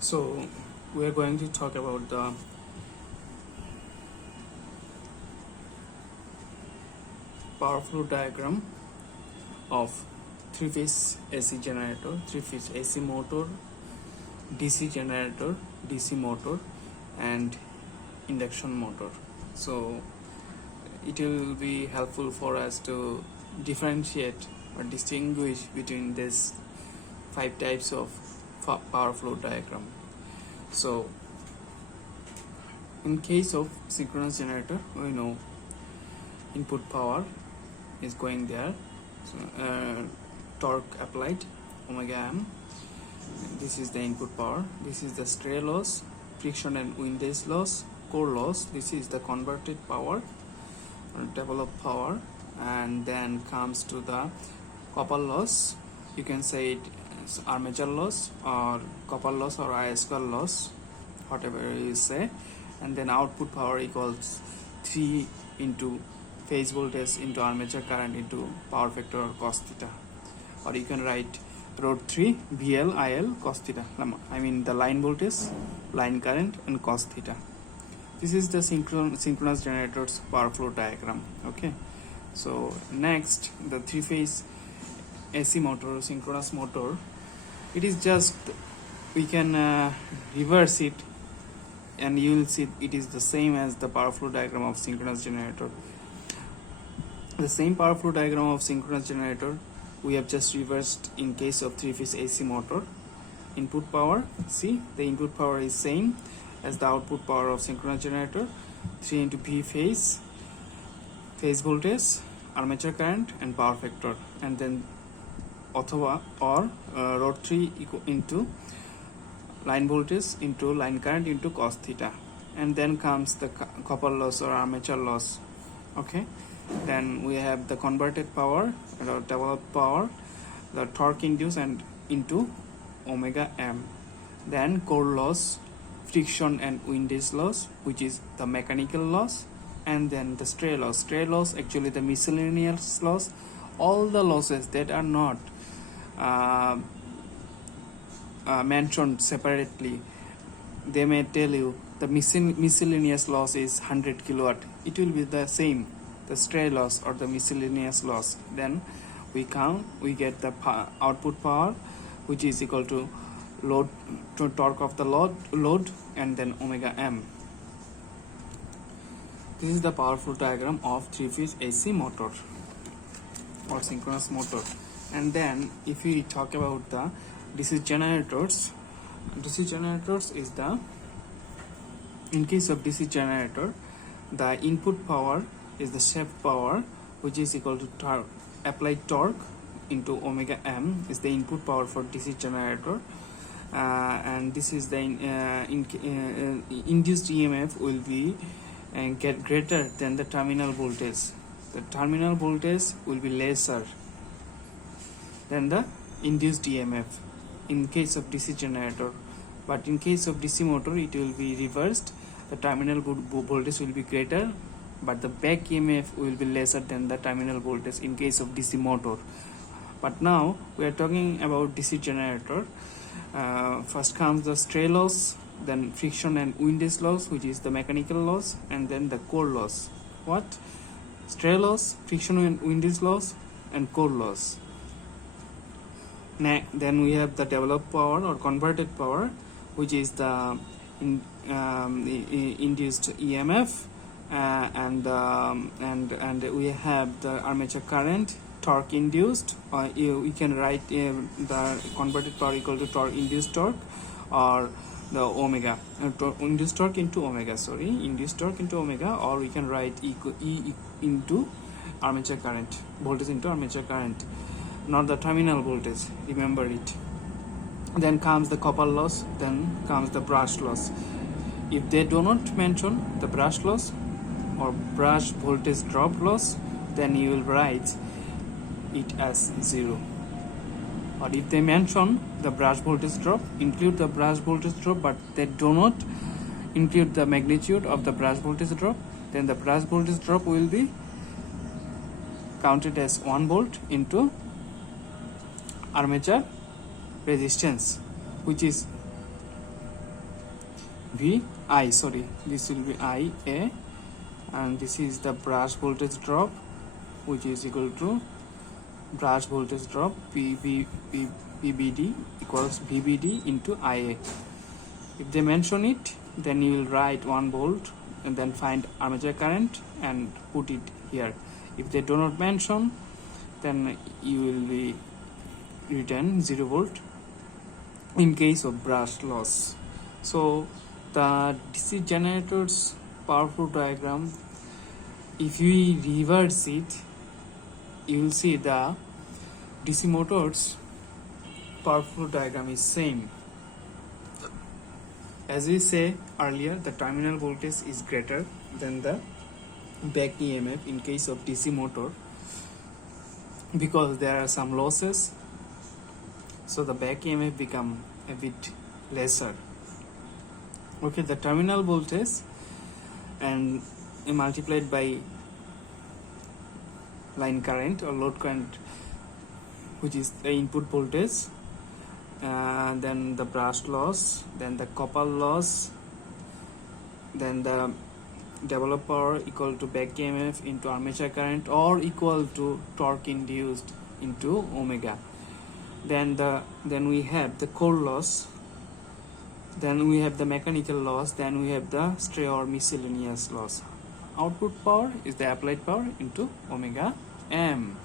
So we are going to talk about the power flow diagram of three-phase AC generator, three-phase AC motor, DC generator, DC motor, and induction motor. So it will be helpful for us to differentiate or distinguish between these 5 types of power flow diagram. So in case of synchronous generator, we know input power is going there, so torque applied omega m. This is the input power. This is the stray loss, friction and windage loss, core loss. This is the converted power or developed power, and then comes to the copper loss. You can say it is armature loss or copper loss or I square loss, whatever you say. And then output power equals 3 into phase voltage into armature current into power factor or cos theta, or you can write root 3 VL IL cos theta. I mean the line voltage, line current, and cos theta. This is the synchronous generator's power flow diagram. Okay, so next, the three-phase AC motor, synchronous motor. It is just, we can reverse it, and you will see it is the same as the power flow diagram of synchronous generator. The same power flow diagram of synchronous generator we have just reversed in case of three-phase AC motor. Input power, see, the input power is same as the output power of synchronous generator. 3 into V phase voltage, armature current, and power factor, and then root 3 into line voltage into line current into cos theta, and then comes the copper loss or armature loss. Okay, then we have the converted power, the developed power, the torque induced and into omega m, then core loss, friction and windage loss, which is the mechanical loss, and then the stray loss. Stray loss, actually the miscellaneous loss. All the losses that are not mentioned separately, they may tell you the miscellaneous loss is 100 kilowatt. It will be the same, the stray loss or the miscellaneous loss. Then we get the output power, which is equal to load to torque of the load, and then omega m. This is the power flow diagram of three-phase AC motor or synchronous motor. And then if we talk about the DC generators is the, in case of DC generator, the input power is the shaft power, which is equal to applied torque into omega m is the input power for DC generator, and this is the induced EMF will be get greater than the terminal voltage. The terminal voltage will be lesser than the induced EMF in case of DC generator, but in case of DC motor it will be reversed. The terminal voltage will be greater, but the back EMF will be lesser than the terminal voltage in case of DC motor. But now we are talking about DC generator. First comes the stray loss, then friction and windage loss, which is the mechanical loss, and then the core loss. What? Stray loss, friction and windage loss, and core loss. Then we have the developed power or converted power, which is the induced EMF, and we have the armature current, torque induced. We can write the converted power equal to torque induced torque, or the omega induced torque into omega, or we can write E into armature current, voltage into armature current, not the terminal voltage, remember it. Then comes the copper loss, then comes the brush loss. If they do not mention the brush loss or brush voltage drop loss, then you will write it as 0. Or if they mention the brush voltage drop, include the brush voltage drop, but they do not include the magnitude of the brush voltage drop, then the brush voltage drop will be counted as 1 volt into armature resistance, which is this will be IA, and this is the brush voltage drop, which is equal to brush voltage drop PBD equals VBD into IA. If they mention it, then you will write 1 volt and then find armature current and put it here. If they do not mention, then you will be written 0 volt in case of brush loss. So the DC generator's power flow diagram, if we reverse it, you will see the DC motor's power flow diagram is same. As we say earlier, the terminal voltage is greater than the back EMF in case of DC motor, because there are some losses, so the back EMF become a bit lesser. Okay, the terminal voltage and multiplied by line current or load current, which is the input voltage, then the brush loss, then the copper loss, then the developed power equal to back EMF into armature current or equal to torque induced into omega. Then we have the core loss, then we have the mechanical loss, then we have the stray or miscellaneous loss. Output power is the applied power into omega m.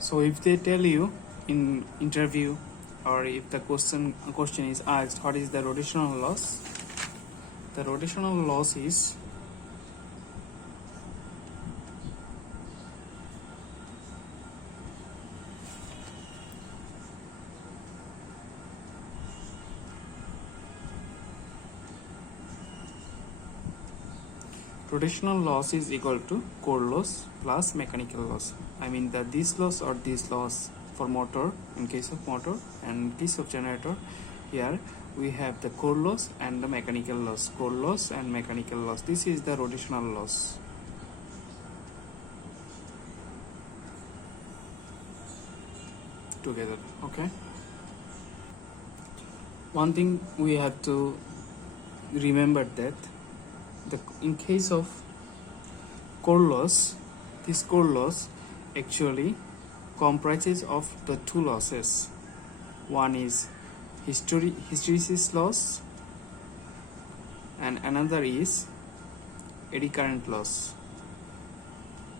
So if they tell you in interview, or if the question is asked, what is the rotational loss? The rotational loss is equal to core loss plus mechanical loss. I mean that this loss or this loss for motor, in case of motor, and in case of generator, here we have the core loss and the mechanical loss. Core loss and mechanical loss. This is the rotational loss. Together, okay. One thing we have to remember that in case of core loss, this core loss actually comprises of the two losses. One is hysteresis loss and another is eddy current loss.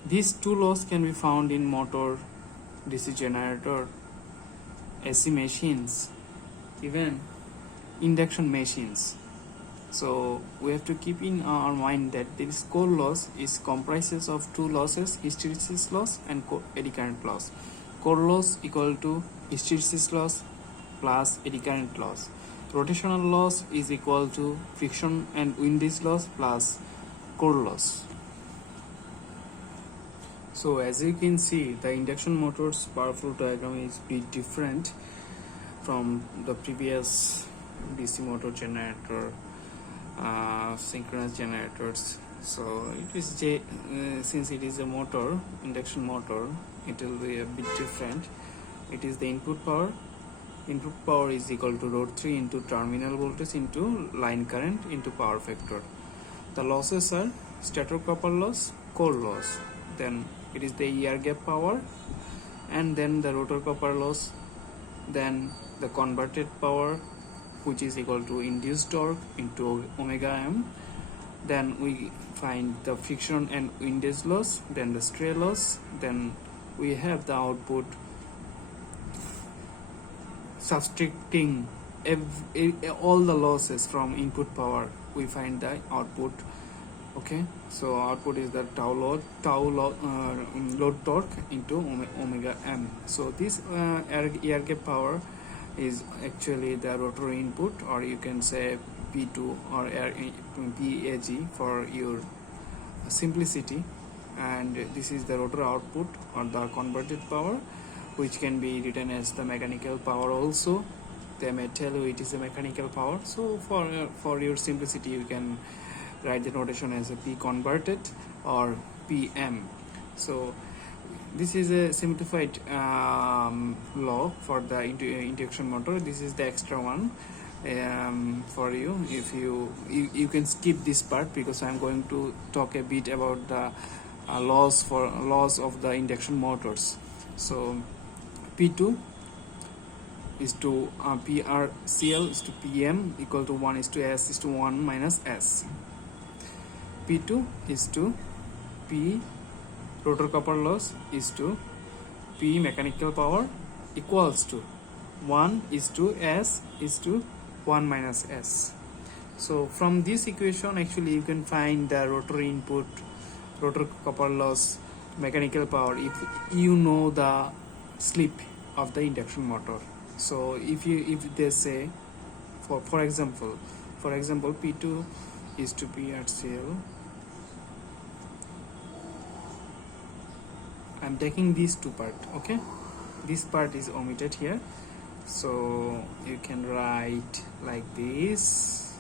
These two losses can be found in motor, DC generator, AC machines, even induction machines. So we have to keep in our mind that this core loss is comprises of two losses, hysteresis loss and eddy current loss. Core loss equal to hysteresis loss plus eddy current loss. Rotational loss is equal to friction and windage loss plus core loss. So as you can see, the induction motor's power flow diagram is a bit different from the previous DC motor, generator, synchronous generators. So it is since it is a motor, induction motor, it will be a bit different. It is the input power. Input power is equal to √3 into terminal voltage into line current into power factor. The losses are stator copper loss, core loss. Then it is the air gap power, and then the rotor copper loss. Then the converted power, which is equal to induced torque into omega m. Then we find the friction and windage loss, then the stray loss. Then we have the output subtracting all the losses from input power. We find the output. Okay, so output is the tau load torque into omega m. So this air gap power is actually the rotor input, or you can say P2 or PAG for your simplicity, and this is the rotor output or the converted power, which can be written as the mechanical power also. They may tell you it is a mechanical power, so for your simplicity you can write the notation as a P converted or PM. So this is a simplified law for the induction motor. This is the extra one. for you. If you can skip this part because I'm going to talk a bit about the laws of the induction motors. So P2 is to PRCL is to PM equal to 1 is to S is to 1 minus S. P2 is to P rotor copper loss is to P mechanical power equals to 1 is to S is to 1 minus S. So from this equation actually you can find the rotor input, rotor copper loss, mechanical power if you know the slip of the induction motor. So if they say for example P2 is to PRCL, I'm taking these two part, okay, this part is omitted here, so you can write like this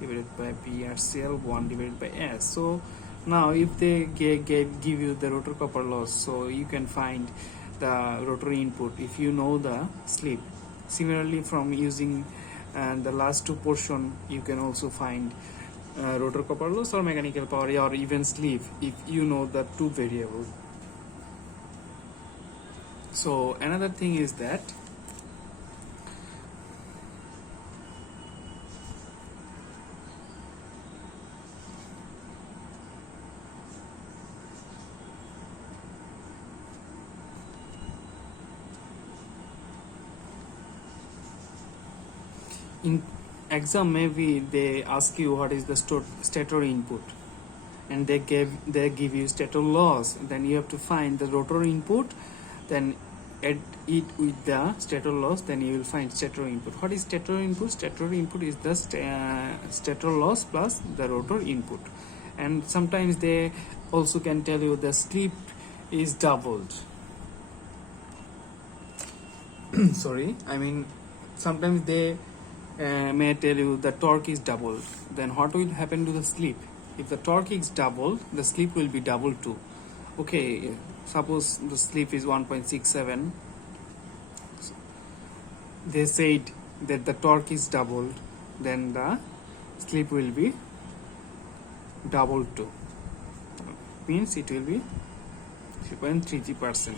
divided by PRCL 1 divided by S. So now if they give you the rotor copper loss, so you can find the rotor input if you know the slip. Similarly, from using the last two portion you can also find rotor copper loss or mechanical power or even slip if you know the two variables. So another thing is that in exam maybe they ask you what is the stator input and they give you stator loss, then you have to find the rotor input, then add it with the stator loss, then you will find stator input. What is stator input? Stator input is the stator loss plus the rotor input. And sometimes they also can tell you the slip is doubled. Sorry, I mean sometimes they may tell you the torque is doubled. Then what will happen to the slip? If the torque is doubled, the slip will be doubled too. Okay, suppose the slip is 1.67. They said that the torque is doubled, then the slip will be doubled too. Means it will be 3.33%.